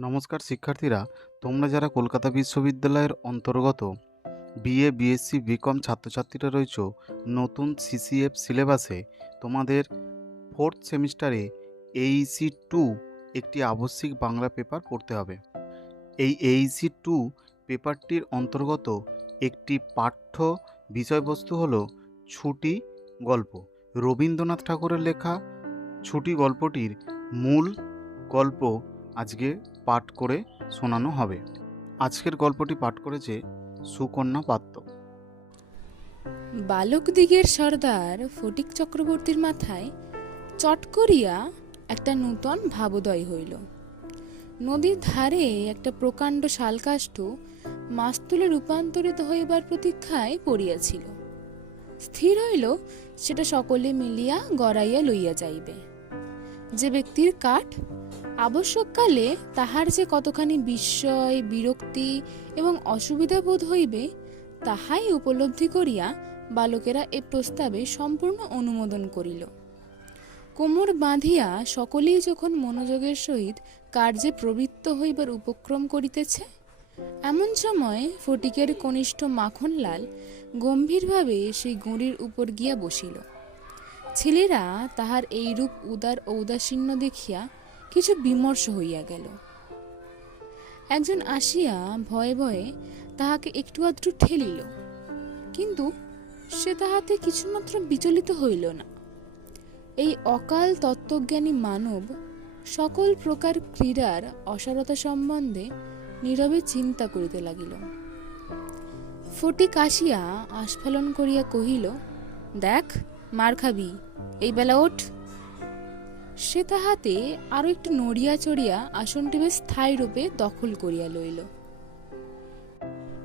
নমস্কার শিক্ষার্থীরা, তোমরা যারা কলকাতা বিশ্ববিদ্যালয়ের অন্তর্গত বিএ বিএসসি বিকম ছাত্রছাত্রীরা রয়েছ, নতুন সিসিএফ সিলেবাসে তোমাদের ফোর্থ সেমিস্টারে এইসি টু একটি আবশ্যিক বাংলা পেপার পড়তে হবে। এই এইসি টু পেপারটির অন্তর্গত একটি পাঠ্য বিষয়বস্তু হলো ছুটি গল্প। রবীন্দ্রনাথ ঠাকুরের লেখা ছুটি গল্পটির মূল গল্প আজকে পাঠ করে শোনানো হবে। আজকের গল্পটি পাঠ করেছে সুকন্যা পাত্র। বালক দিগের সর্দার ফটিক চক্রবর্তীর মাথায় চট করিয়া একটা নূতন ভাবোদয় হইল। নদীর ধারে একটা প্রকাণ্ড শালকাষ্ঠ মাস্তুলে রূপান্তরিত হইবার প্রতীক্ষায় পড়িয়াছিল। স্থির হইল, সেটা সকলে মিলিয়া গড়াইয়া লইয়া যাইবে। যে ব্যক্তির কাঠ আবশ্যককালে তাহার যে কতখানি বিস্ময়, বিরক্তি এবং অসুবিধা বোধ হইবে, তাহাই উপলব্ধি করিয়া বালকেরা এ প্রস্তাবে সম্পূর্ণ অনুমোদন করিল। কোমর বাঁধিয়া সকলেই যখন মনোযোগের সহিত কার্যে প্রবৃত্ত হইবার উপক্রম করিতেছে, এমন সময় ফটিকের কনিষ্ঠ মাখনলাল গম্ভীরভাবে সেই গুঁড়ির উপর গিয়া বসিল। ছেলেরা তাহার এইরূপ উদার ঔদাসীন্য দেখিয়া কিছু বিমর্ষ হইয়া গেল। একজন আসিয়া ভয়ে ভয়ে তাহাকে একটু আধটু ঠেলিল, কিন্তু সে তাহাতে কিছুমাত্র বিচলিত হইল না। এই অকাল তত্ত্বজ্ঞানী মানব সকল প্রকার ক্রীড়ার অসারতা সম্বন্ধে নীরবে চিন্তা করিতে লাগিল। ফটিক আসিয়া আস্ফালন করিয়া কহিল, দেখ, মার খাবি, এই বেলা ওঠ। সে তাহাতে আরও একটু নড়িয়া চড়িয়া আসনটি বেশ স্থায়ী রূপে দখল করিয়া লইল।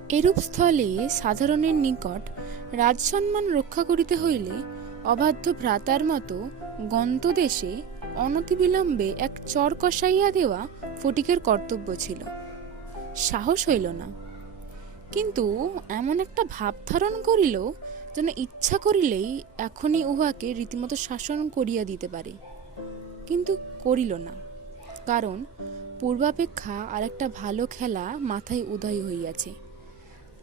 এরূপ স্থলে সাধারণের নিকট রাজসম্মান রক্ষা করিতে হইলে অবাধ্য ভ্রাতার মতো গন্তদেশে অনতিবিলম্বে এক চর কষাইয়া দেওয়া ফটিকের কর্তব্য ছিল। সাহস হইল না। কিন্তু এমন একটা ভাব ধারণ করিল যেন ইচ্ছা করিলেই এখনই উহাকে রীতিমতো শাসন করিয়া দিতে পারে। কিন্তু করিল না। কারণ পূর্বাপেক্ষা আরেকটা ভালো খেলা মাথায় উদয় হইয়াছে।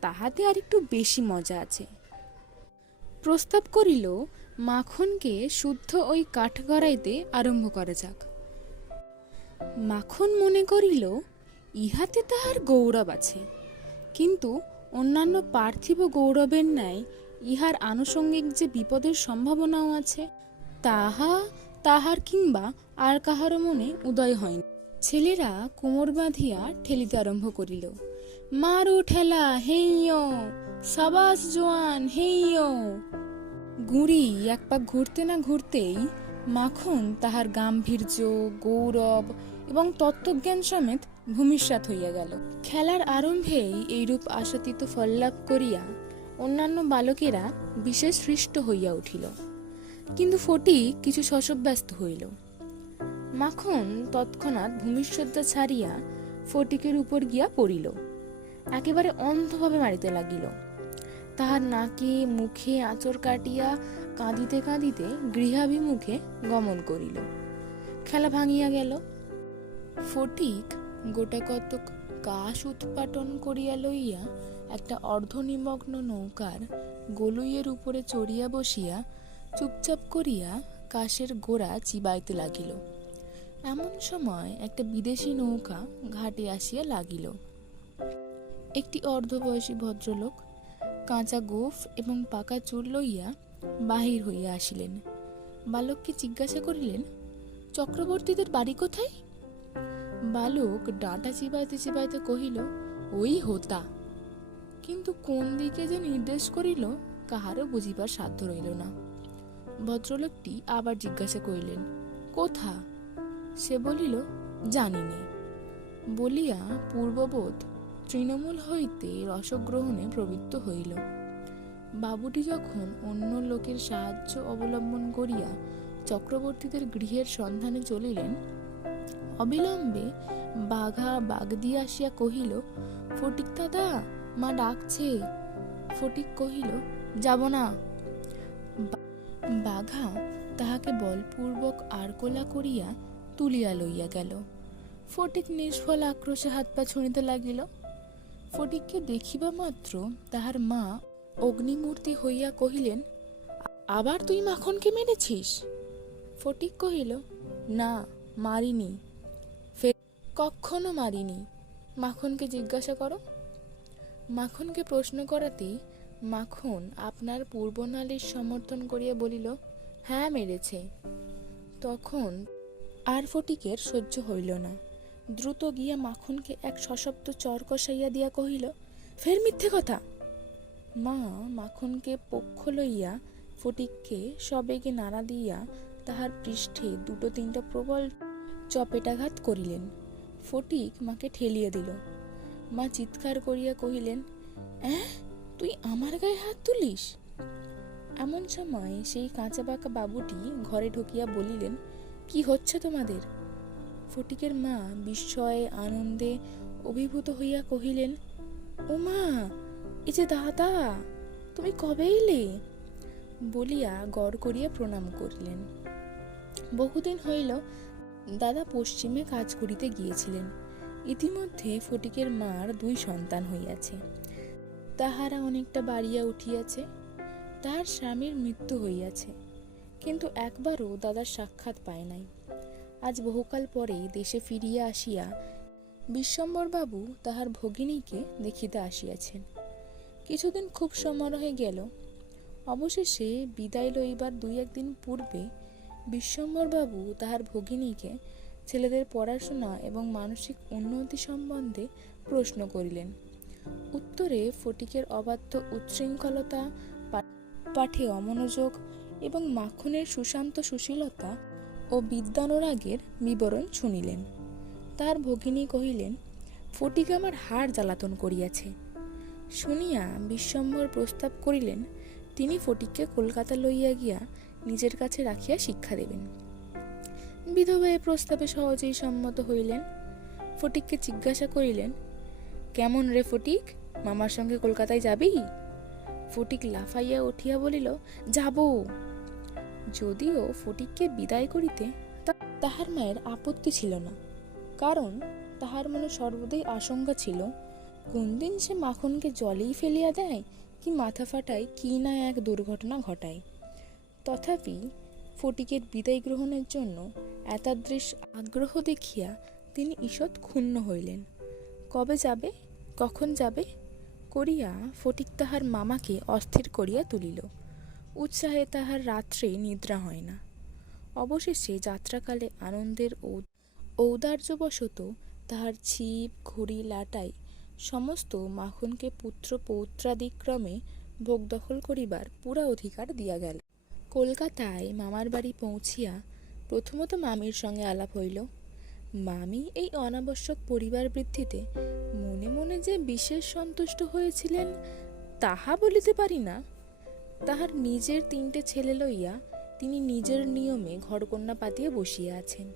তাহাতে আর একটু বেশি মজা আছে। প্রস্তাব করিল, মাখনকে শুদ্ধ ওই কাঠ গড়াইতে আরম্ভ করা যাক। মাখন মনে করিল, ইহাতে তাহার গৌরব আছে। কিন্তু অন্যান্য পার্থিব গৌরবের ন্যায় ইহার আনুষঙ্গিক যে বিপদের সম্ভাবনাও আছে, তাহা তাহার কিংবা আর কাহারও মনে উদয় হয়নি ছেলেরা কোমর বাঁধিয়া ঠেলিতে আরম্ভ করিল। মারু ঠেলা, হেইয়! সাবাস জোয়ান, হেইয়! গুঁড়ি এক পাক ঘুরতে না ঘুরতেই মাখন তাহার গাম্ভীর্য, গৌরব এবং তত্ত্বজ্ঞান সমেত ভূমিষ্যাত হইয়া গেল। খেলার আরম্ভেই এইরূপ আশাতীত ফললাভ করিয়া অন্যান্য বালকেরা বিশেষ হৃষ্ট হইয়া উঠিল। কিন্তু ফটিক কিছু শশব্যস্ত হইল। মাখন তৎক্ষণাৎ ভূমিষ্যজ্জা ছাড়িয়া ফটিকের উপর গিয়া পড়িল। একেবারে অন্ধভাবে মারিতে লাগিল। তাহার নাকে, মুখে আঁচড় কাটিয়া কাঁদিতে কাঁদিতে গৃহাভিমুখে গমন করিল। খেলা ভাঙিয়া গেল। ফটিক গোটা কতক কাশ উৎপাটন করিয়া লইয়া একটা অর্ধনিমগ্ন নৌকার গলুইয়ের উপরে চড়িয়া বসিয়া চুপচাপ করিয়া কাশের গোড়া চিবাইতে লাগিল। এমন সময় একটা বিদেশি নৌকা ঘাটে আসিয়া লাগিল। একটি অর্ধবয়সী ভদ্রলোক কাঁচা গোফ এবং পাকা চুল লইয়া বাহির হইয়া আসিলেন। বালককে জিজ্ঞাসা করিলেন, চক্রবর্তীদের বাড়ি কোথায়? বালক ডাঁটা চিবাইতে চিবাইতে কহিল, ওই হোতা। কিন্তু কোন দিকে যে নির্দেশ করিল, কাহারও বুঝিবার সাধ্য রইল না। ভদ্রলোকটি আবার জিজ্ঞাসা করিলেন, কোথা? সে বলিল জানি নে বলিয়া পূর্ববোধ তৃণমূল হইতে রসগ্রহণে প্রবৃত্ত হইল। বাবুটি যখন অন্য লোকের সাহায্য অবলম্বন করিয়া চক্রবর্তীদের গৃহের সন্ধানে চলিলেন, অবিলম্বে বাঘা বাগ দিয়ে আসিয়া কহিল ফটিক দাদা মা ডাকছে। ফটিক কহিল, যাব না। বাঘা তাহাকে বলপূর্বক আরকোলা করিয়া তুলিয়া লইয়া গেল। ফটিক নিষ্ফল আক্রোশে হাত পা ছুঁড়িতে লাগিল। ফটিককে দেখিবা মাত্র তাহার মা অগ্নিমূর্তি হইয়া কহিলেন, আবার তুই মাখনকে মেরেছিস? ফটিক কহিল, না, মারিনি। ফের কখনো মারিনি। মাখনকে জিজ্ঞাসা করো? মাখনকে প্রশ্ন করাতেই মাখন আপনার পূর্বনালীর সমর্থন করিয়া বলিল হ্যাঁ মেরেছে। তখন আর ফটিকের সহ্য হইল না। দ্রুত গিয়া মাখনকে এক সশব্দ চর কষাইয়া দিয়া কহিল, ফের মিথ্যে কথা? মা মাখনকে পক্ষ লইয়া ফটিককে সবেগে নাড়া দিয়া তাহার পৃষ্ঠে দুটো তিনটা প্রবল চপেটাঘাত করিলেন। ফটিক মাকে ঠেলিয়া দিল। মা চিৎকার করিয়া কহিলেন, অ্যাঁ? তুই আমার গায়ে হাত তুলিস? এমন সময় সেই কাঁচা পাকা বাবুটি ঘরে ঢুকিয়া বলিলেন, কি হচ্ছে তোমাদের? ফটিকের মা বিস্ময়ে আনন্দে অভিভূত হইয়া কহিলেন, ও মা এই যে দাদা, তুমি কবে এলে? বলিয়া গড় করিয়া প্রণাম করিলেন। বহুদিন হইল দাদা পশ্চিমে কাজ করিতে গিয়েছিলেন। ইতিমধ্যে ফটিকের মার দুই সন্তান হইয়াছে। তাহারা অনেকটা বাড়িয়া উঠিয়াছে, তাহার স্বামীর মৃত্যু হইয়াছে। কিন্তু একবারও দাদার সাক্ষাৎ পায় নাই। আজ বহুকাল পরে দেশে ফিরিয়া আসিয়া বিশ্বম্বরবাবু তাহার ভগিনীকে দেখিতে আসিয়াছেন। কিছুদিন খুব সমারোহে গেল। অবশেষে বিদায় লইবার দুই একদিন পূর্বে বিশ্বম্বরবাবু তাহার ভগিনীকে ছেলেদের পড়াশোনা এবং মানসিক উন্নতি সম্বন্ধে প্রশ্ন করিলেন। উত্তরে ফটিকের অবাধ্য উচ্ছৃঙ্খলতা পাঠে অমনোযোগ এবং মাখনের সুশান্ত সুশীলতা ও বিদ্যানুরাগের বিবরণ শুনিলেন। তার ভগিনী কহিলেন, ফটিক আমার হাড় জ্বালাতন করিয়াছে। শুনিয়া বিশ্বম্বর প্রস্তাব করিলেন, তিনি ফটিককে কলকাতা লইয়া গিয়া নিজের কাছে রাখিয়া শিক্ষা দেবেন। বিধবা এ প্রস্তাবে সহজেই সম্মত হইলেন। ফটিককে জিজ্ঞাসা করিলেন কেমন রে ফটিক? মামার সঙ্গে কলকাতায় যাবি? ফটিক লাফাইয়া উঠিয়া বলিল, যাব। যদিও ফটিককে বিদায় করিতে তাহার মায়ের আপত্তি ছিল না। কারণ তাহার মনে সর্বদাই আশঙ্কা ছিল, কোন দিন সে মাখনকে জলেই ফেলিয়া দেয় কি মাথা ফাটায় কি না এক দুর্ঘটনা ঘটায়। তথাপি ফটিকের বিদায় গ্রহণের জন্য এতাদৃশ আগ্রহ দেখিয়া তিনি ঈষৎ ক্ষুণ্ণ হইলেন। কবে যাবে? কখন যাবে? করিয়া ফটিক তাহার মামাকে অস্থির করিয়া তুলিল। উৎসাহে তাহার রাত্রে নিদ্রা হয় না। অবশেষে যাত্রাকালে আনন্দের ঔদার্যবশত তাহার ছিপ, ঘড়ি, লাটাই সমস্ত মাখনকে পুত্র পৌত্রাদিক্রমে ভোগ দখল করিবার পুরা অধিকার দিয়া গেল। কলকাতায় মামার বাড়ি পৌঁছিয়া প্রথমত মামির সঙ্গে আলাপ হইল। মামি এই অনাবশ্যক পরিবার বৃদ্ধিতে মনে মনে যে বিশেষ সন্তুষ্ট হয়েছিলেন, তাহা বলিতে পারি না। তাহার নিজের তিনটে ছেলে লইয়া তিনি নিজের নিয়মে ঘরকন্যা পাতিয়া বসিয়া আছেন।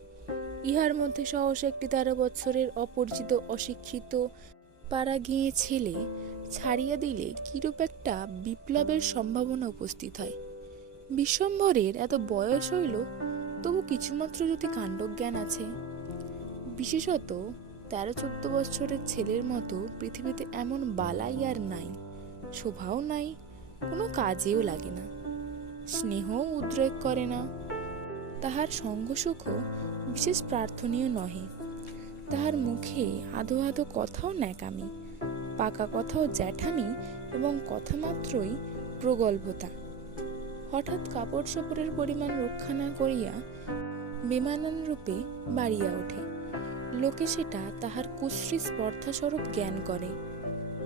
ইহার মধ্যে সহসা একটি তেরো বৎসরের অপরিচিত অশিক্ষিত পাড়া গিয়ে ছেলে ছাড়িয়া দিলে কিরূপ একটা বিপ্লবের সম্ভাবনা উপস্থিত হয়। বিশ্বম্বরের এত বয়স হইল, তবু কিছুমাত্র যদি কাণ্ডজ্ঞান আছে। বিশেষত তেরো চোদ্দ বছরের ছেলের মতো পৃথিবীতে এমন বালাই আর নাই, শোভাও নাই, কোনো কাজেও লাগে না। স্নেহও উদ্রেক করে না। তাহার সঙ্গসুখও বিশেষ প্রার্থনীয় নহে। তাহার মুখে আধো আধো কথাও ন্যাকামি, পাকা কথাও জ্যাঠামি এবং কথা মাত্রই প্রগল্ভতা। হঠাৎ কাপড় চোপড়ের পরিমাণ রক্ষা না করিয়া বেমানান রূপে বাড়িয়া ওঠে। লোকে সেটা তাহার কুশ্রী স্পর্ধাস্বরূপ জ্ঞান করে।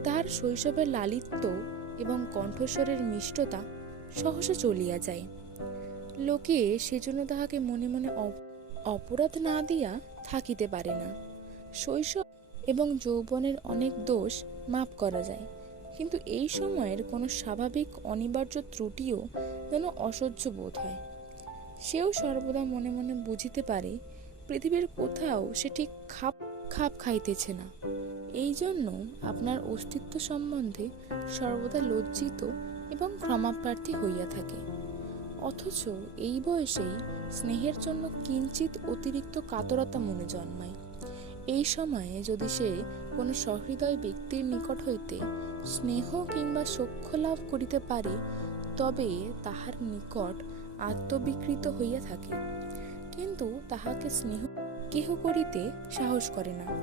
তাহার শৈশবের লালিত্য এবং কণ্ঠস্বরের মিষ্টতা সহসা চলিয়া যায়। লোকে সেজন্য তাহাকে মনে মনে অপরাধ না দিয়া থাকিতে পারে না। শৈশব এবং যৌবনের অনেক দোষ মাপ করা যায়। কিন্তু এই সময়ের কোনো স্বাভাবিক অনিবার্য ত্রুটিও যেন অসহ্য বোধ হয়। সেও সর্বদা মনে মনে বুঝিতে পারে পৃথিবীর কোথাও সে ঠিক খাপ খাপ খাইতেছে না। এই জন্য আপনার অস্তিত্ব সম্বন্ধে সর্বদা লজ্জিত এবং ক্ষমাপ্রার্থী হইয়া থাকে। অথচ এই বয়সেই স্নেহের জন্য কিঞ্চিত অতিরিক্ত কাতরতা মনে জন্মায়। এই সময়ে যদি সে কোনো সহৃদয় ব্যক্তির নিকট হইতে স্নেহ কিংবা সখ্য লাভ করিতে পারে, তবে তাহার নিকট আত্মবিকৃত হইয়া থাকে। কিন্তু তাহাকে স্নেহ, কেহ করিতে সাহস করে না।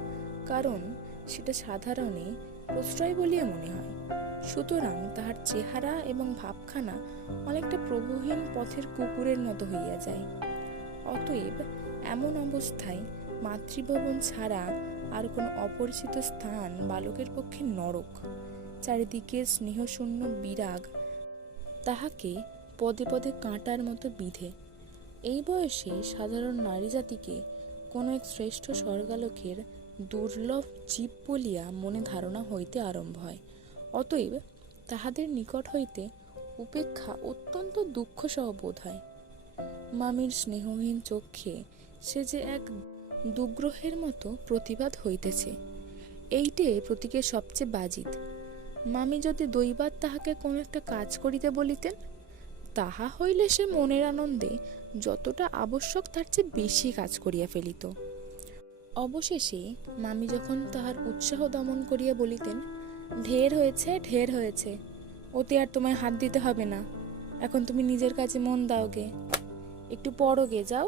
কারণ সেটা সাধারণে প্রশ্রয় বলিয়া মনে হয়। সুতরাং তাহার চেহারা এবং ভাবখানা অনেকটা প্রভুহীন পথের কুকুরের মতো হইয়া যায়। অতএব এমন অবস্থায় মাতৃভবন ছাড়া আর কোনো অপরিচিত স্থান বালকের পক্ষে নরক। চারিদিকে স্নেহশূন্য বিরাগ তাহাকে পদে পদে কাঁটার মতো বিধে। এই বয়সে সাধারণ নারী জাতিকে কোনো এক শ্রেষ্ঠ স্বর্গালোকের দুর্লভ জীব বলিয়া মনে ধারণা হইতে আরম্ভ হয়। অতএব তাহাদের নিকট হইতে উপেক্ষা অত্যন্ত দুঃখসহ বোধ হয়। মামির স্নেহহীন চক্ষে সে যে এক দুগ্রহের মতো প্রতিবাদ হইতেছে, এইটে প্রতীকের সবচেয়ে বাজিত। মামি যদি দৈবাত তাহাকে কোনো একটা কাজ করিতে বলিতেন তাহা হইলে সে মনের আনন্দে যতটা আবশ্যক তার চেয়ে বেশি কাজ করিয়া ফেলিত। অবশেষে মামি যখন তাহার উৎসাহ দমন করিয়া বলিতেন, ঢের হয়েছে ঢের হয়েছে, ওতে আর তোমায় হাত দিতে হবে না, এখন তুমি নিজের কাজে মন দাও গে একটু পড়ো গে, যাও।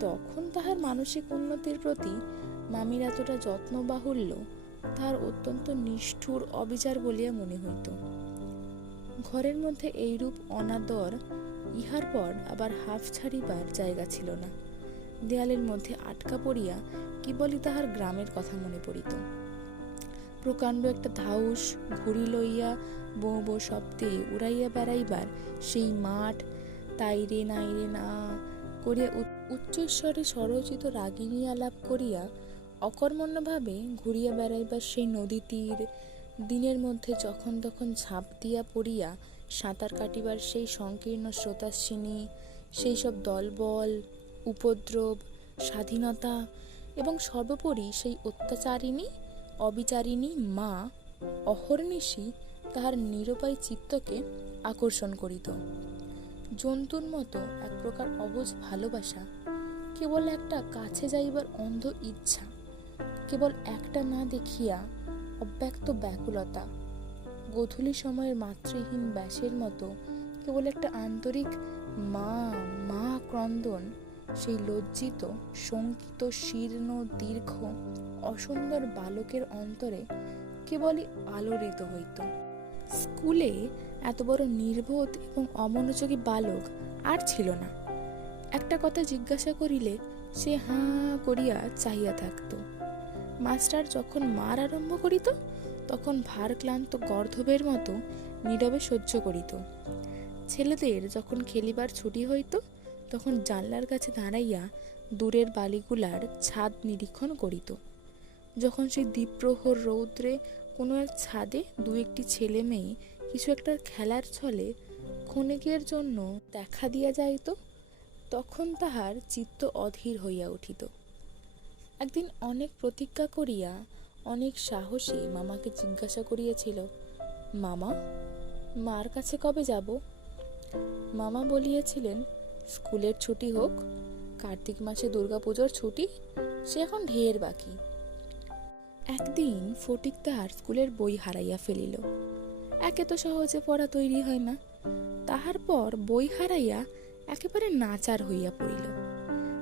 তখন তাহার মানসিক উন্নতির প্রতি মামির এতটা যত্ন বাহুল্য, তাহার অত্যন্ত নিষ্ঠুর অবিচার বলিয়া মনে হইত। ঘরের মধ্যে এইরূপ অনাদর, ইহার পর আবার হাফ ছাড়িবার জায়গা ছিল না। দেয়ালের মধ্যে আটকা পড়িয়া কেবলই তাহার গ্রামের কথা মনে পড়িত। প্রকাণ্ড একটা ধাউস, ঘুড়ি লইয়া বো বো শব্দে উড়াইয়া বেড়াইবার সেই মাঠ তাইরে নাইরে না করিয়া উচ্চ- উচ্চস্বরে স্বরচিত রাগিনী আলাপ করিয়া অকর্মণ্যভাবে ঘুরিয়া বেড়াইবার সেই নদী তীর দিনের মধ্যে যখন তখন ঝাঁপ দিয়া পড়িয়া সাঁতার কাটিবার সেই সংকীর্ণ স্রোতাশ্বিনী সেই সব দলবল, উপদ্রব, স্বাধীনতা এবং সর্বোপরি সেই অত্যাচারিণী, অবিচারিণী মা অহর্নিশি তাহার নিরুপায় চিত্তকে আকর্ষণ করিত। জন্তুর মতো এক প্রকার অবুঝ ভালোবাসা, কেবল একটা কাছে যাইবার অন্ধ ইচ্ছা, কেবল একটা না দেখিয়া অব্যক্ত ব্যাকুলতা। গোধূলি সময়ের মাতৃহীন ব্যাসের মতো কেবল একটা আন্তরিক মা মা ক্রন্দন, সেই লজ্জিত, শঙ্কিত, শীর্ণ, দীর্ঘ, অসুন্দর বালকের অন্তরে কেবলই আলোড়িত হইত। স্কুলে এত বড় নির্বোধ এবং অমনোযোগী বালক আর ছিল না। একটা কথা জিজ্ঞাসা করিলে সে হাঁ করিয়া চাহিয়া থাকত। মাস্টার যখন মার আরম্ভ করিত, তখন ভার ক্লান্ত গর্ধবের মতো নীরবে সহ্য করিত। ছেলেদের যখন খেলিবার ছুটি হইত, তখন জানলার কাছে দাঁড়াইয়া দূরের বালিগুলার ছাদ নিরীক্ষণ করিত। যখন সেই দ্বীপ্রহর রৌদ্রে কোনো এক ছাদে দু একটি ছেলে মেয়ে কিছু একটা খেলার ছলে ক্ষণিকের জন্য দেখা দিয়া যাইত, তখন তাহার চিত্ত অধীর হইয়া উঠিত। একদিন অনেক প্রতিজ্ঞা করিয়া, অনেক সাহসে মামাকে জিজ্ঞাসা করিয়াছিল, মামা, মার কাছে কবে যাব? মামা বলিয়াছিলেন, স্কুলের ছুটি হোক, কার্তিক মাসে দুর্গাপুজোর ছুটি, সে এখন ঢের বাকি। একদিন ফটিক তাহার স্কুলের বই হারাইয়া ফেলিল। একে তো সহজে পড়া তৈরি হয় না। তাহার পর বই হারাইয়া একেবারে নাচার হইয়া পড়িল।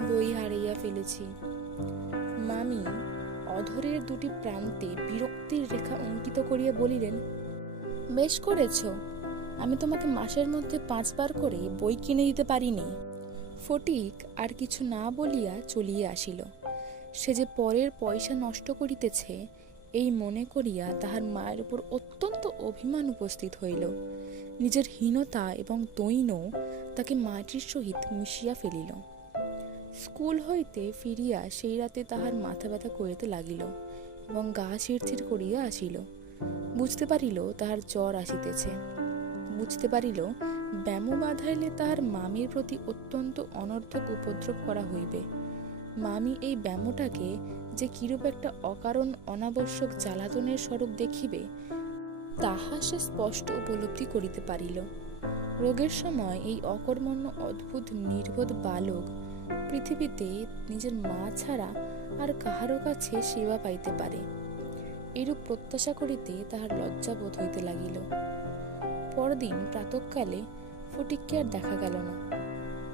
বই হারাইয়া ফেলেছি। মামি অধরের দুটি প্রান্তে বিরক্তির রেখা অঙ্কিত করিয়া বলিলেন, বেশ করেছ। আমি তোমাকে মাসের মধ্যে পাঁচবার করে বই কিনে দিতে পারিনি। ফটিক আর কিছু না বলিয়া চলিয়া আসিল। সে যে পরের পয়সা নষ্ট করিতেছে, এই মনে করিয়া তাহার মায়ের উপর অত্যন্ত অভিমান উপস্থিত হইল। নিজের হীনতা এবং দৈন্য তাকে মাটির সহিত মিশিয়া ফেলিল। স্কুল হইতে ফিরিয়া সেই রাতে তাহার মাথা ব্যথা করিতে লাগিল এবং গা ছিড়ছিড় করিয়া আসিল। বুঝতে পারিল তাহার জ্বর আসিতেছে। বুঝতে পারিল ব্যামো বাঁধাইলে তাহার মামির প্রতি অত্যন্ত অনর্থক উপদ্রব করা হইবে। মামি এই ব্যামোটাকে যে কিরূপ একটা অকারণ অনাবশ্যক জ্বালাতনের স্বরূপ দেখিবে, তাহা সে স্পষ্ট উপলব্ধি করিতে পারিল। রোগের সময় এই অকর্মণ্য, অদ্ভুত, নির্বোধ বালক পৃথিবীতে নিজের মা ছাড়া আর কাহারও কাছে সেবা পাইতে পারে। এরূপ প্রত্যাশা করিতে তাহার লজ্জা বোধ হইতে লাগিল। পরদিন প্রাতঃকালে ফটিককে আর দেখা গেল না।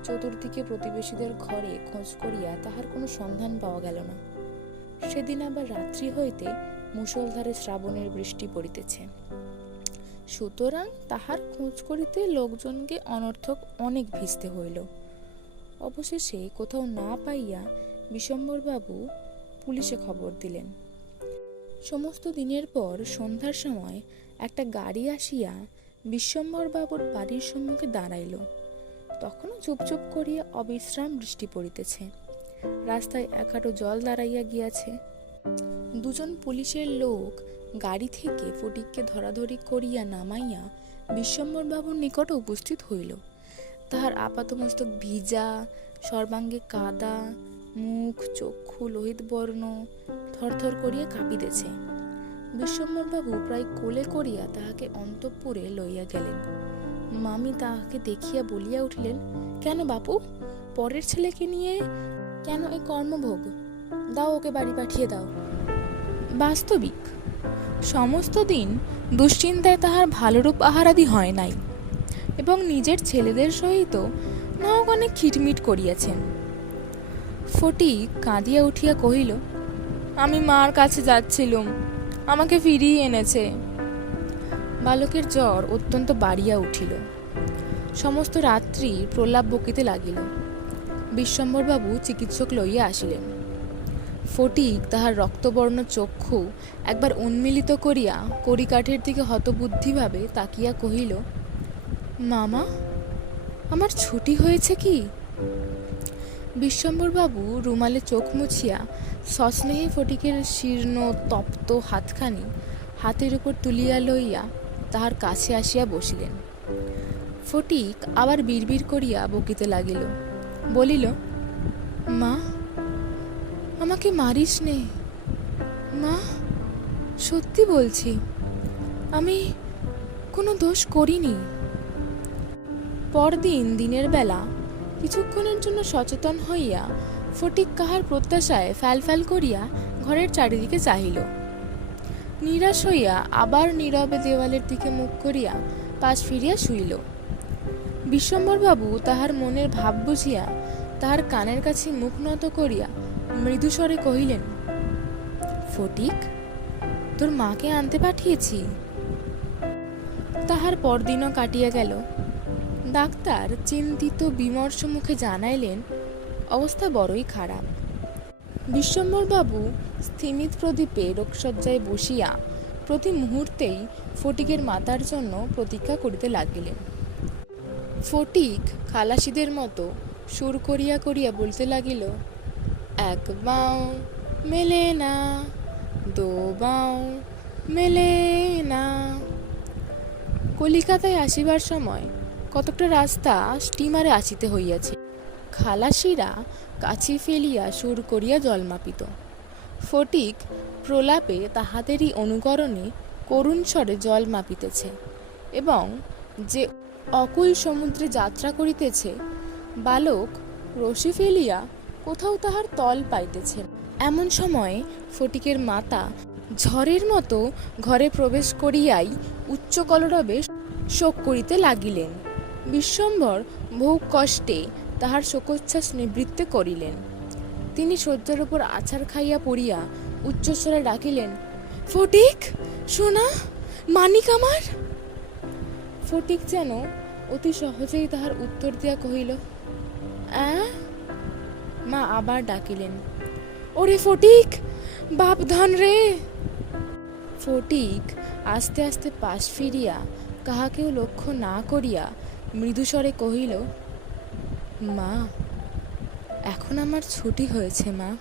চতুর্দিকে প্রতিবেশীদের ঘরে খোঁজ করিয়া তাহার কোনো সন্ধান পাওয়া গেল না। সেদিন আবার রাত্রি হইতে মুষলধারে শ্রাবণের বৃষ্টি পড়িতেছে। সুতরাং তাহার খোঁজ করিতে লোকজনকে অনর্থক অনেক ভিজতে হইল। অবশেষে কোথাও না পাইয়া বিশম্বরবাবু পুলিশে খবর দিলেন। সমস্ত দিনের পর সন্ধ্যার সময় একটা গাড়ি আসিয়া বিশ্বম্বরবাবুর বাড়ির সম্মুখে দাঁড়াইল। তখনও চুপচুপ করিয়া অবিশ্রাম বৃষ্টি পড়িতেছে। রাস্তায় এক হাঁটু জল দাঁড়াইয়া গিয়াছে। দুজন পুলিশের লোক গাড়ি থেকে ফটিককে ধরাধরি করিয়া নামাইয়া বিশ্বম্বরবাবুর নিকট উপস্থিত হইল। তাহার আপাতমস্তক ভিজা, সর্বাঙ্গে কাদা, মুখ, চক্ষু, লোহিত বর্ণ থরথর করিয়া কাঁপিতেছে। বিশ্বম্বরবাবু প্রায় কোলে করিয়া তাহাকে অন্তঃপুরে লইয়া গেলেন। মামি তাহাকে দেখিয়া বলিয়া উঠিলেন, কেন বাপু, পরের ছেলেকে নিয়ে কেন এই কর্মভোগ? দাও ওকে বাড়ি পাঠিয়ে দাও। বাস্তবিক, সমস্ত দিন দুশ্চিন্তায় তাহার ভালোরূপ আহারাদি হয় নাই। এবং নিজের ছেলেদের সহিত নাও অনেক খিটমিট করিয়াছেন। ফটিক কাঁদিয়া উঠিয়া কহিল, আমি মার কাছে যাচ্ছিলুম, আমাকে ফিরিয়ে এনেছে। বালকের জ্বর অত্যন্ত বাড়িয়া উঠিল। সমস্ত রাত্রি প্রলাপ বকিতে লাগিল। বিশ্বম্বরবাবু চিকিৎসক লইয়া আসিলেন। ফটিক তাহার রক্তবর্ণ চক্ষু একবার উন্মিলিত করিয়া কড়িকাঠের দিকে হতবুদ্ধিভাবে তাকিয়া কহিল মামা, আমার ছুটি হয়েছে কি? বিশ্বম্বরবাবু রুমালে চোখ মুছিয়া সস্নেহে ফটিকের শীর্ণ তপ্ত হাতখানি হাতের উপর তুলিয়া লইয়া তাহার কাছে আসিয়া বসিলেন। ফটিক আবার বিড়বিড় করিয়া বকিতে লাগিল, বলিল, মা, আমাকে মারিস নে। মা, সত্যি বলছি, আমি কোনো দোষ করিনি। পরদিন দিনের বেলা কিছুক্ষণের জন্য সচেতন হইয়া ফটিক কাহার প্রত্যাশায় ফ্যাল ফ্যাল করিয়া ঘরের চারিদিকে চাহিল। নিরাশ হইয়া আবার নীরবে দেওয়ালের দিকে মুখ করিয়া পাশ ফিরিয়া শুইল। বিশ্বম্বরবাবু তাহার মনের ভাব বুঝিয়া তাহার কানের কাছে মুখ নত করিয়া মৃদুস্বরে কহিলেন, ফটিক, তোর মাকে আনতে পাঠিয়েছি। তাহার পরদিনও কাটিয়া গেল। ডাক্তার চিন্তিত বিমর্ষ মুখে জানাইলেন, অবস্থা বড়ই খারাপ। বিশ্বম্বরবাবু স্থিমিত প্রদীপে রোগশয্যায় বসিয়া প্রতি মুহূর্তেই ফটিকের মাতার জন্য প্রতীক্ষা করিতে লাগিলেন। ফটিক খালাসিদের মতো সুর করিয়া করিয়া বলতে লাগিল, এক বাও মেলে না, দো বাও মেলে না। কলিকাতায় আসিবার সময় কতকটা রাস্তা স্টিমারে আসিতে হইয়াছে। খালাসিরা কাছি ফেলিয়া সুর করিয়া জল মাপিত। ফটিক প্রলাপে তাহাদেরই অনুকরণে করুণ স্বরে জল মাপিতেছে এবং যে অকুল সমুদ্রে যাত্রা করিতেছে, বালক রশি ফেলিয়া কোথাও তাহার তল পাইতেছে। এমন সময় ফটিকের মাতা ঝড়ের মতো ঘরে প্রবেশ করিয়াই উচ্চ কলরবে শোক করিতে লাগিলেন। বিশ্বম্বর বহু কষ্টে তাহার শোকোচ্ছ্বাস নিবৃত্তে করিলেন। তিনি শয্যার উপর আছাড় খাইয়া পড়িয়া উচ্চস্বরে ডাকিলেন, ফটিক, সোনা, মানিক আমার! ফটিক যেন অতি সহজেই তাহার উত্তর দিয়া কহিল মা আবার ডাকিলেন, ওরে ফটিক বাপ ধন রে! ফটিক আস্তে আস্তে পাশ ফিরিয়া কাহাকেও লক্ষ্য না করিয়া মৃদুস্বরে কহিল মা এখন আমার ছুটি হয়েছে মা।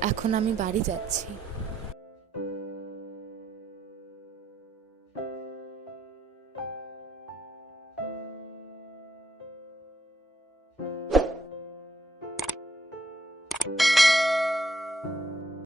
এখন আমি বাড়ি যাচ্ছি।